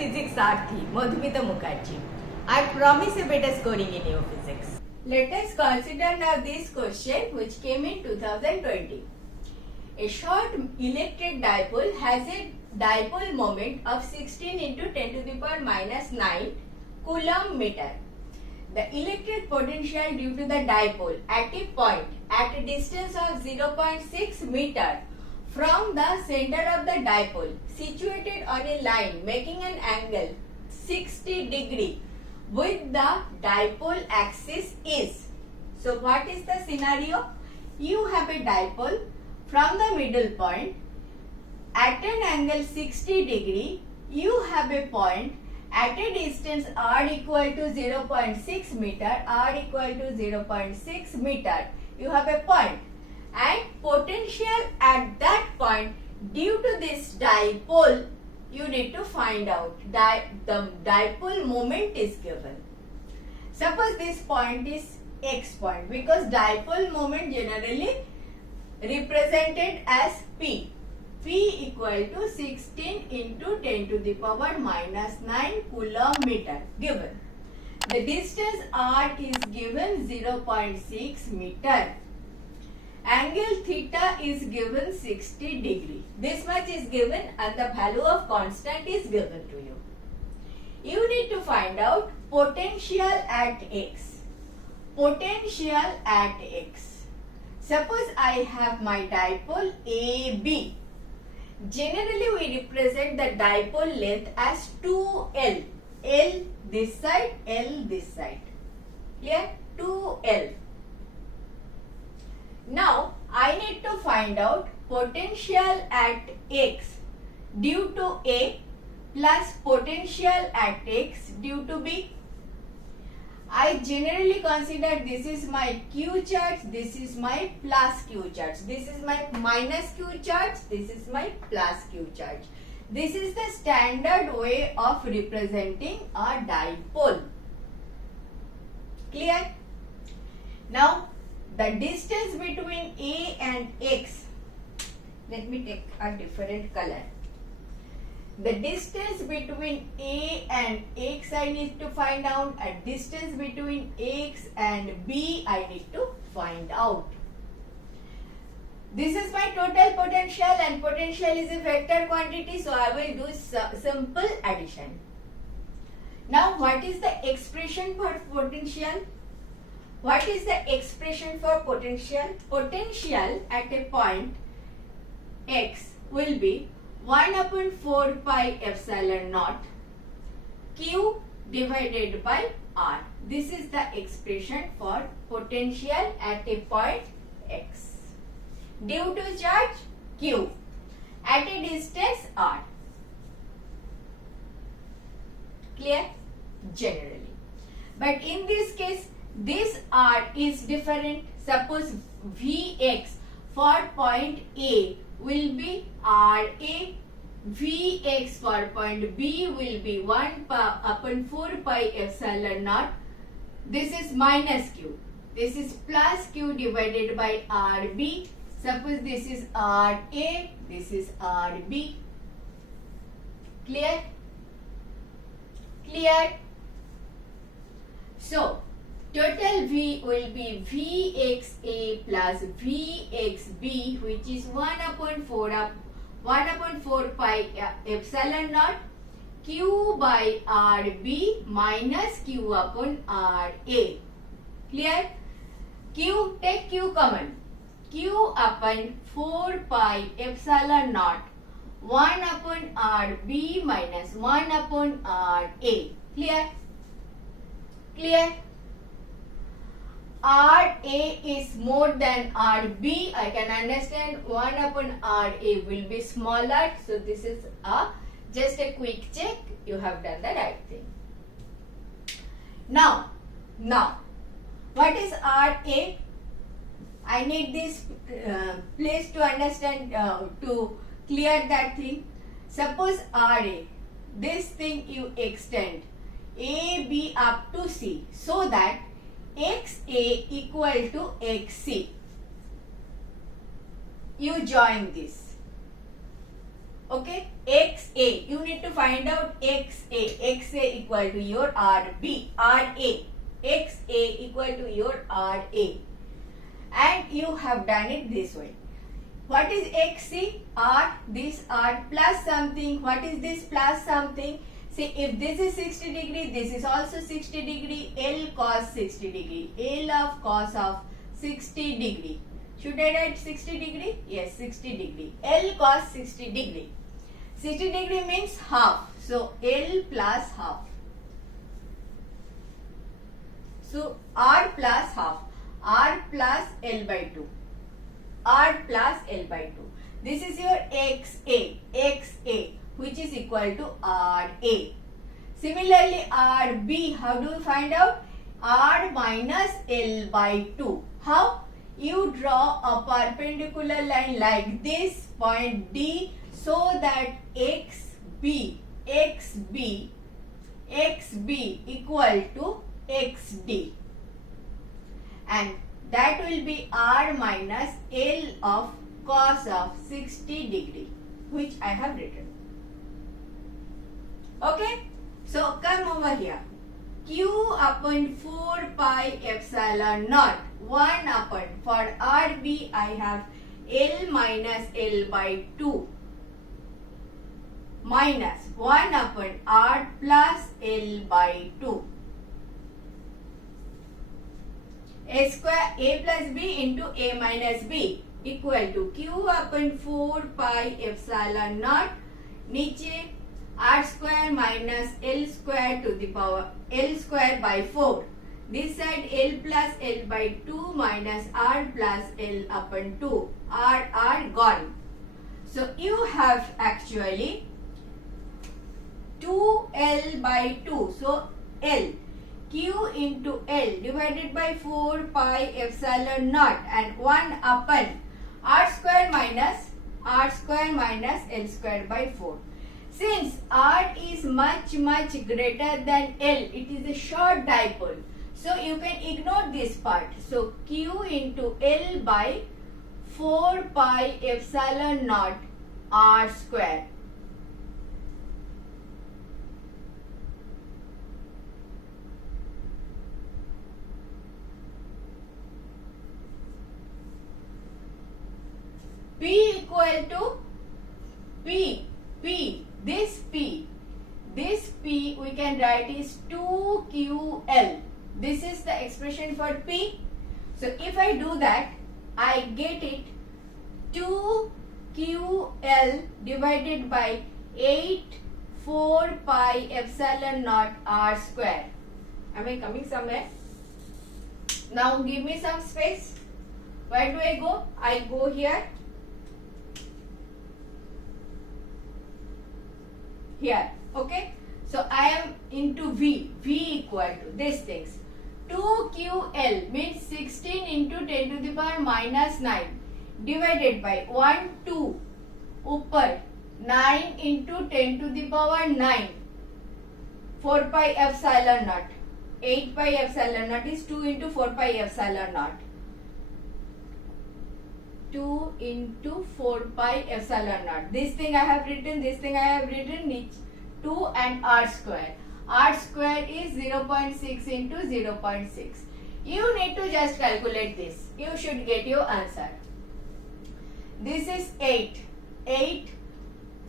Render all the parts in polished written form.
Physics Sarathi, Madhumita Mukherjee. I promise a better scoring in your physics. Let us consider now this question which came in 2020. A short electric dipole has a dipole moment of 16 into 10 to the power minus 9 coulomb meter. The electric potential due to the dipole at a point at a distance of 0.6 meter from the center of the dipole situated on a line making an angle 60 degree with the dipole axis is. So what is the scenario? You have a dipole from the middle point at an angle 60 degree. You have a point at a distance r equal to 0.6 meter, r equal to 0.6 meter. You have a point and potential at that point due to this dipole you need to find out. The dipole moment is given. Suppose this point is x point because dipole moment generally represented as P. P equal to 16 into 10 to the power minus 9 coulomb meter given. The distance r is given 0.6 meter. Angle theta is given 60 degree. This much is given and the value of constant is given to you. You need to find out potential at x. Potential at x. Suppose I have my dipole AB. Generally we represent the dipole length as 2L. L this side, L this side. Clear? 2L. Now I need to find out potential at x due to A plus potential at x due to B. I generally consider this is my Q charge, this is my plus Q charge. This is my minus Q charge, this is my plus Q charge. This is the standard way of representing a dipole. Clear? Now the distance between A and X, let me take a different color. The distance between A and X I need to find out, and distance between X and B I need to find out. This is my total potential and potential is a vector quantity, so I will do simple addition. Now what is the expression for potential? What is the expression for potential? Potential at a point x will be 1 upon 4 pi epsilon naught q divided by r. This is the expression for potential at a point x. Due to charge q at a distance r. Clear? Generally. But in this case, this r is different. Suppose Vx for point A will be Ra, Vx for point B will be 1 upon 4 pi epsilon naught. This is minus q. This is plus q divided by Rb. Suppose this is Ra, this is Rb. Clear? Clear? So total V will be Vxa plus Vxb, which is 1 upon 4 pi epsilon naught q by Rb minus q upon Ra. Clear? Q, take q common. Q upon 4 pi epsilon naught 1 upon Rb minus 1 upon Ra. Clear? Clear? Ra is more than Rb. I can understand 1 upon Ra will be smaller. So this is just a quick check. You have done the right thing. Now, what is Ra? I need this place to understand, to clear that thing. Suppose Ra, this thing you extend AB up to C so that XA equal to XC. You join this. Okay, XA. You need to find out XA. XA equal to your RB. RA. XA equal to your RA. And you have done it this way. What is XC? R. This R plus something. What is this plus something? See, if this is 60 degree, this is also 60 degree. L cos 60 degree. L of cos of 60 degree. Should I write 60 degree? Yes, 60 degree. L cos 60 degree. 60 degree means half. So, L plus half. So, R plus half. R plus L by 2. R plus L by 2. This is your XA. XA, which is equal to RA. Similarly, RB, how do you find out? R minus L by 2. How? You draw a perpendicular line like this, point D, so that XB equal to XD. And that will be R minus L of cos of 60 degree, which I have written. Okay, so come over here. Q upon 4 pi epsilon naught 1 upon, for RB I have L minus L by 2 minus 1 upon R plus L by 2. A square A plus B into A minus B equal to Q upon 4 pi epsilon naught, नीचे R square minus L square to the power L square by 4. This side L plus L by 2 minus R plus L upon 2. R gone. So you have actually 2L by 2. So L. Q into L divided by 4 pi epsilon naught and 1 upon R square minus L square by 4. Since R is much greater than L, it is a short dipole. So you can ignore this part. So Q into L by 4 pi epsilon naught R square. P equal to P. This P we can write is 2QL. This is the expression for P. So if I do that, I get it 2QL divided by 4 pi epsilon naught R square. Am I coming somewhere? Now give me some space. Where do I go? I go here. Here, okay. So I am into V equal to these things. 2QL means 16 into 10 to the power minus 9 divided by 1, 2 upper 9 into 10 to the power 9 4 pi epsilon naught. 8 pi epsilon naught is 2 into 4 pi epsilon naught. 2 into 4 pi epsilon naught. This thing I have written, it's 2 and R square. R square is 0.6 into 0.6. You need to just calculate this. You should get your answer. This is 8.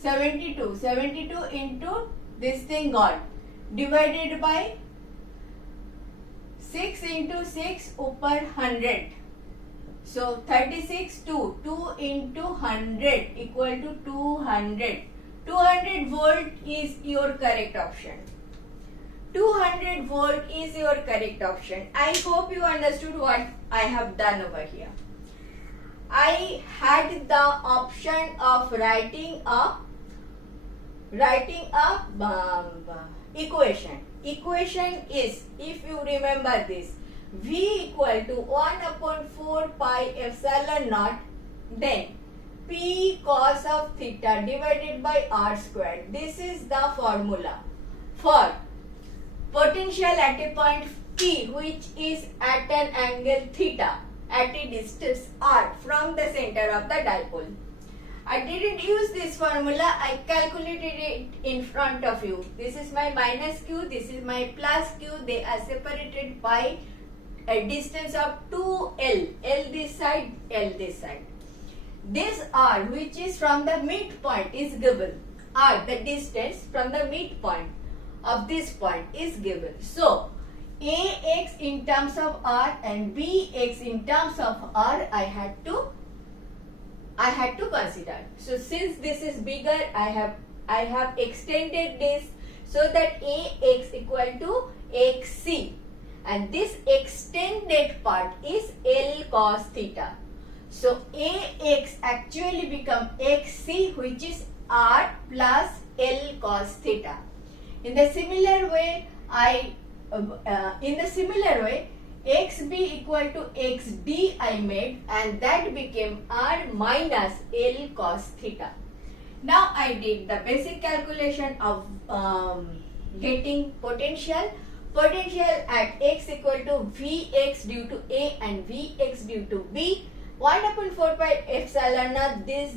72. 72 into this thing gone. Divided by 6 into 6 upper 100. So 36 2 into 100 equal to 200. 200 volt is your correct option. 200 volt is your correct option. I hope you understood what I have done over here. I had the option of writing a equation. Equation is, if you remember this, V equal to 1 upon 4 pi epsilon naught, then P cos of theta divided by R squared. This is the formula for potential at a point P, which is at an angle theta at a distance R from the center of the dipole. I didn't use this formula, I calculated it in front of you. This is my minus q, this is my plus q. They are separated by a distance of 2L. L this side, L this side. This R, which is from the midpoint, is given. R, the distance from the midpoint of this point is given. So, AX in terms of R and BX in terms of R, I had to consider. So since this is bigger, I have extended this so that AX equal to XC, and this extended part is L cos theta. So AX actually become XC, which is R plus L cos theta. In the similar way, XB equal to XD I made, and that became R minus L cos theta. Now I did the basic calculation of getting potential. Potential at X equal to Vx due to A and Vx due to B. 1 upon 4 pi epsilon naught this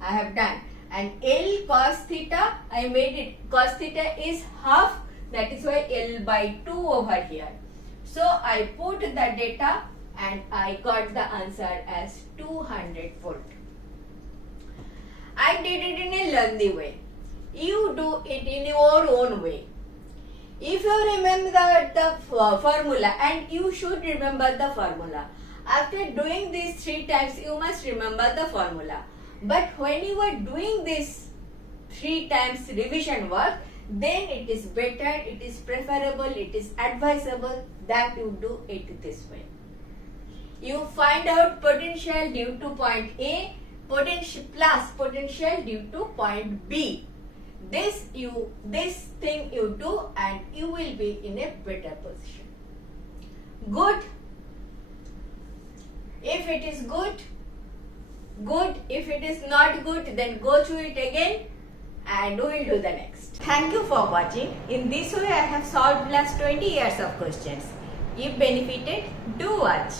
I have done. And L cos theta, I made it, cos theta is half, that is why L by 2 over here. So I put the data and I got the answer as 200 volt. I did it in a lengthy way. You do it in your own way. If you remember the formula, and you should remember the formula. After doing this 3 times, you must remember the formula. But when you are doing this 3 times revision work, then it is better, it is preferable, it is advisable that you do it this way. You find out potential due to point A, potential plus potential due to point B. This thing you do and you will be in a better position. Good. If it is good, good. If it is not good, then go through it again and we will do the next. Thank you for watching. In this way I have solved last 20 years of questions. If benefited, do watch.